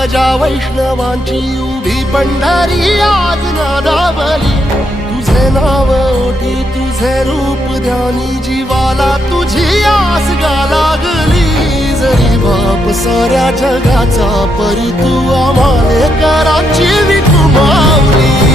ध्वजा वैष्णवांची उभी पंढरी आज नादावली। तुझे नाव ओठी तुझे रूप ध्यानी जीवाला तुझी आस गा लागली। जरी बाप साऱ्या जगाचा परी तू आम्हाले कराची विठू माऊली।